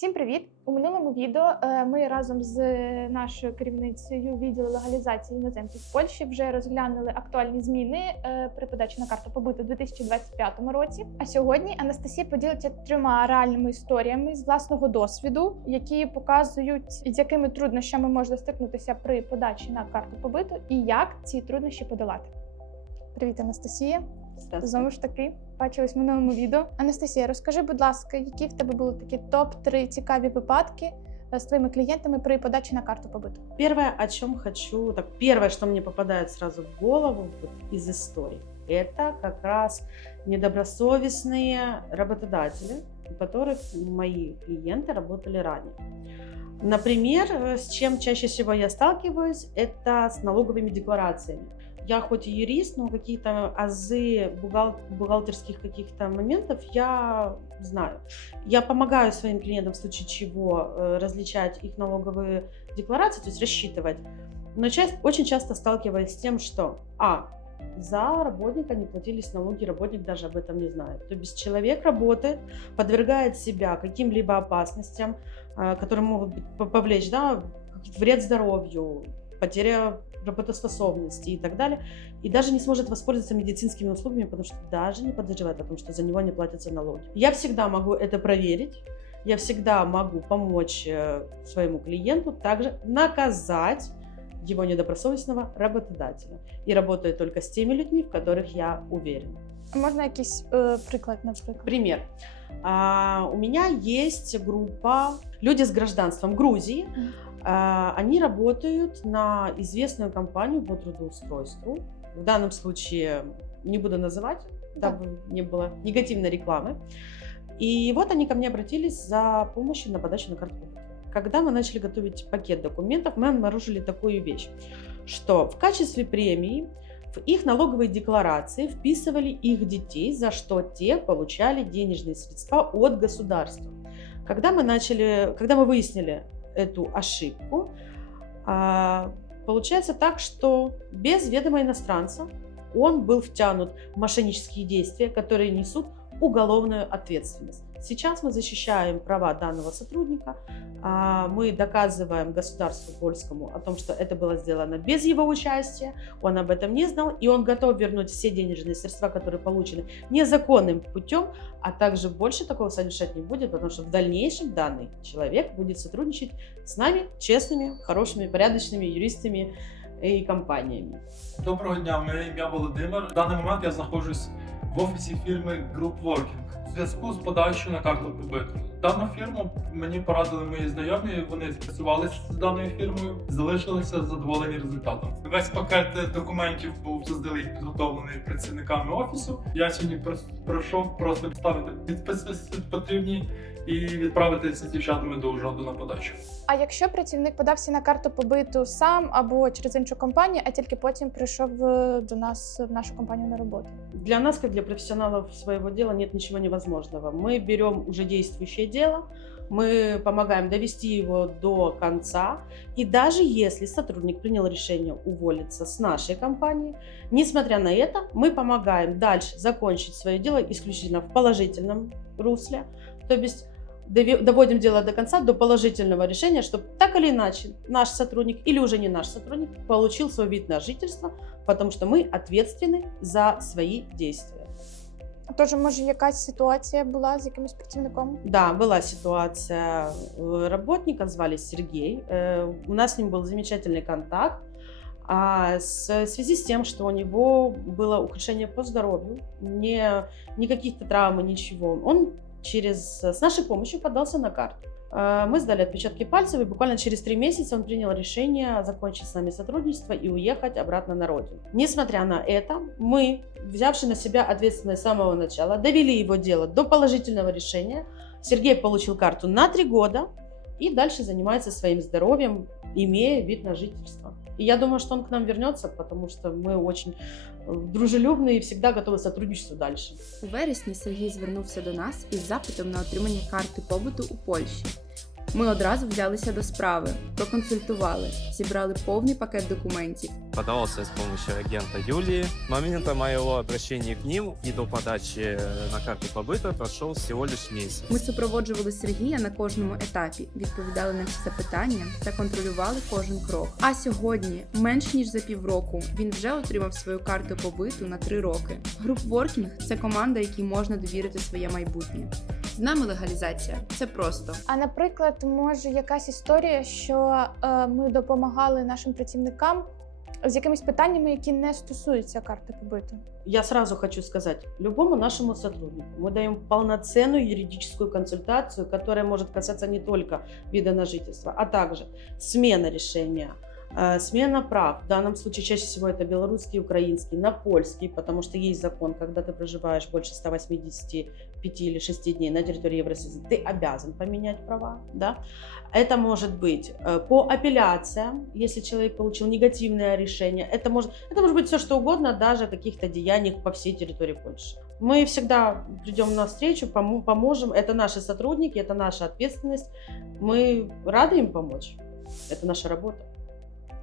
Всім привіт! У минулому відео е, ми разом з нашою керівницею відділу легалізації іноземців в Польщі вже розглянули актуальні зміни е, при подачі на карту побуту у 2025 році. А сьогодні Анастасія поділиться трьома реальними історіями з власного досвіду, які показують, з якими труднощами можна стикнутися при подачі на карту побиту і як ці труднощі подолати. Привіт, Анастасія! Знову ж таки, бачились в минулому відео. Анастасія, розкажи, будь ласка, які в тебе були такі топ-3 цікаві випадки е, з твоїми клієнтами при подачі на карту побиту? Первое, о чем хочу, так первое, что мне попадает сразу в голову вот, из историй, это как раз недобросовестные работодатели, у которых мои клиенты работали ранее. Например, э, с чем чаще всего я сталкиваюсь, это с налоговыми декларациями. Я хоть и юрист, но какие-то азы бухгал- бухгалтерских каких-то моментов я знаю. Я помогаю своим клиентам в случае чего э, различать их налоговые декларации, то есть рассчитывать. Но часть, очень часто сталкиваюсь с тем, что а, за работника не платились налоги, работник даже об этом не знает. То есть человек работает, подвергает себя каким-либо опасностям, э, которые могут повлечь да, вред здоровью, потеря работоспособности и так далее, и даже не сможет воспользоваться медицинскими услугами, потому что даже не подозревает о том, что за него не платятся налоги. Я всегда могу это проверить, я всегда могу помочь э, своему клиенту также наказать его недобросовестного работодателя. И работаю только с теми людьми, в которых я уверен. А Можна якийсь е, приклад, наприклад? Пример. А, у меня есть группа люди с гражданством Грузии. Мгм. А, они работают на известную компанию по трудоустройству. В данном случае не буду называть, Да. дабы не было негативной рекламы. И вот они ко мне обратились за помощью на подачу на карту. Когда мы начали готовить пакет документов, мы обнаружили такую вещь, что в качестве премии в их налоговые декларации вписывали их детей, за что те получали денежные средства от государства. Когда мы начали, когда мы выяснили эту ошибку, а, получается так, что без ведома иностранца он был втянут в мошеннические действия, которые несут уголовную ответственность. Сейчас мы защищаем права данного сотрудника, а, мы доказываем государству польскому о том, что это было сделано без его участия, он об этом не знал, и он готов вернуть все денежные средства, которые получены незаконным путем, а также больше такого совершать не будет, потому что в дальнейшем данный человек будет сотрудничать с нами, честными, хорошими, порядочными юристами и компаниями. Доброго дня, моє ім'я Володимир. В даний момент я знаходжусь в офісі фірми Group Working у зв'язку з подачею на карту побиту. Дану фірму мені порадили мої знайомі. Вони спрацювали з даною фірмою, залишилися задоволені результатом. Весь пакет документів був заздалегідь підготовлений працівниками офісу. Я сьогодні пройшов просто ставити підписи потрібні і відправитися з дівчатами до ужоду на подачу. А якщо працівник подався на карту побиту сам або через іншу компанію, а тільки потім прийшов е, до нас в нашу компанію на роботу? Для нас, как для профессионалов своего дела, нет ничего невозможного. Мы берем уже действующее дело, мы помогаем довести его до конца. И даже если сотрудник принял решение уволиться с нашей компании, несмотря на это, мы помогаем дальше закончить свое дело исключительно в положительном русле. То есть доводим дело до конца, до положительного решения, чтобы так или иначе наш сотрудник или уже не наш сотрудник получил свой вид на жительство, потому что мы ответственны за свои действия. Тож, може, якась ситуація була з якимось працівником? Да, была ситуация э, работника, звали Сергей. Э, У нас с ним был замечательный контакт. А в связи с тем, что у него было ухудшение по здоровью, не, не каких-то травм, ничего, он через, с нашей помощью подался на карту. Э, Мы сдали отпечатки пальцев, и буквально через три месяца он принял решение закончить с нами сотрудничество и уехать обратно на родину. Несмотря на это, мы, взявши на себя ответственность с самого начала, довели его дело до положительного решения. Сергей получил карту на три года и дальше занимается своим здоровьем, имея вид на жительство. И я думаю, что он к нам вернется, потому что мы очень э, дружелюбные и всегда готовы к сотрудничеству дальше. У вересні Сергій звернувся до нас із запитом на отримання карти побуту у Польщі. Ми одразу взялися до справи, проконсультували, зібрали повний пакет документів. подавался с помощью агента Юлии. С момента моего обращения к ним и до подачи э, на карту побыта прошел всего лишь месяц. Ми супроводжували Сергія на кожному етапі, відповідали на всі запитання та контролювали кожен крок. А сьогодні, менш ніж за півроку, він вже отримав свою карту побиту на три роки. Груп Воркінг це команда, якій можна довірити своє майбутнє. З нами легалізація це просто. А наприклад, може якась історія, що е, ми допомагали нашим працівникам з якимись питаннями, які не стосуються карти побиту. Я сразу хочу сказать, любому нашему сотруднику мы даем полноценную юридическую консультацию, которая может касаться не только вида на жительство, а также смена решения, э, смена прав. В данном случае чаще всего это белорусский, украинский, на польский, потому что есть закон, когда ты проживаешь больше 185 или 6 дней на территории Евросоюза, ты обязан поменять права. Да? Это может быть э, по апелляциям, если человек получил негативное решение. Это может, это может быть все что угодно, даже о каких-то деяниях по всей территории Польши. Мы всегда придем на встречу, помо- поможем. Это наши сотрудники, это наша ответственность. Мы рады им помочь. Это наша работа.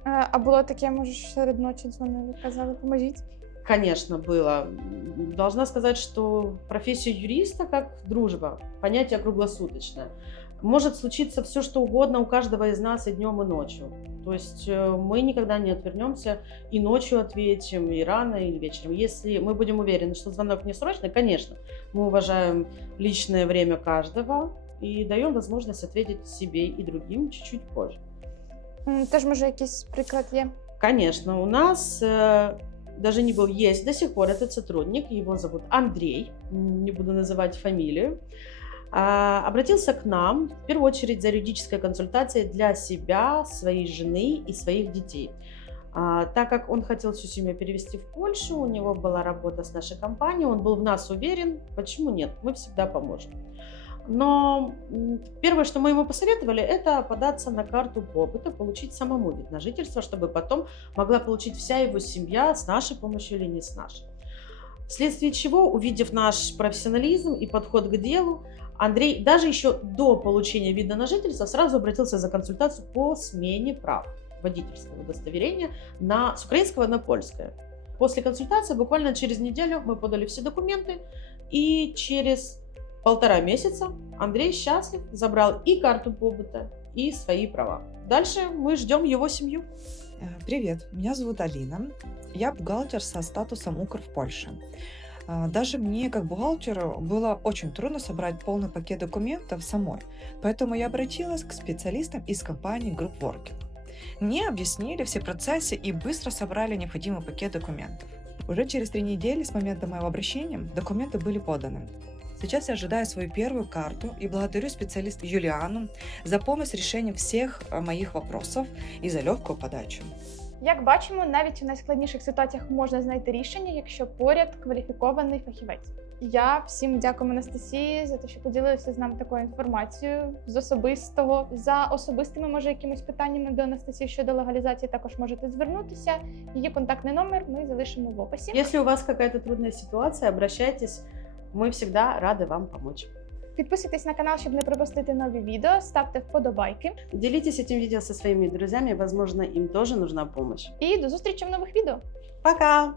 Е, А було таке, може, серед ночі дзвонили, казали, поможіть. Конечно, было. Должна сказать, что профессия юриста как дружба, понятие круглосуточное. Может случиться все, что угодно у каждого из нас и днем, и ночью. То есть э, мы никогда не отвернемся и ночью ответим, и рано, или вечером. Если мы будем уверены, что звонок не срочный, конечно, мы уважаем личное время каждого и даем возможность ответить себе и другим чуть-чуть позже. Теж може якийсь приклад є. Конечно, у нас э, даже не был, есть до сих пор этот сотрудник, его зовут Андрей, не буду называть фамилию, а, обратился к нам в первую очередь за юридической консультацией для себя, своей жены и своих детей. А, так как он хотел всю семью перевести в Польшу, у него была работа с нашей компанией, он был в нас уверен, почему нет, мы всегда поможем. Но первое, что мы ему посоветовали, это податься на карту побыта, получить самому вид на жительство, чтобы потом могла получить вся его семья с нашей помощью или не с нашей. Вследствие чего, увидев наш профессионализм и подход к делу, Андрей даже еще до получения вида на жительство сразу обратился за консультацию по смене прав водительского удостоверения на, с украинского на польское. После консультации буквально через неделю мы подали все документы, и через полтора месяца Андрей счастлив, забрал и карту побыта, и свои права. Дальше мы ждем его семью. Э, Привет, меня зовут Алина. Я бухгалтер со статусом УКР в Польше. А, Даже мне, как бухгалтеру, было очень трудно собрать полный пакет документов самой, поэтому я обратилась к специалистам из компании Group Working. Мне объяснили все процессы и быстро собрали необходимый пакет документов. Уже через три недели с момента моего обращения документы были поданы. Сейчас я ожидаю свою первую карту и благодарю специалиста Юлиану за помощь с решением всех э, моих вопросов и за легкую подачу. Як бачимо, навіть у найскладніших ситуаціях можна знайти рішення, якщо поряд кваліфікований фахівець. Я всім дякую Анастасії за те, що поділилися з нами такою інформацією з особистого. За особистими, може, якимись питаннями до Анастасії щодо легалізації також можете звернутися. Її контактний номер ми залишимо в описі. Если у вас какая-то трудная ситуация, обращайтесь. Мы всегда рады вам помочь. Підписуйтесь на канал, щоб не пропустити нові відео. Ставте вподобайки. Делитесь этим видео со своими друзьями, возможно, им тоже нужна помощь. І до зустрічі в нових відео. Пока!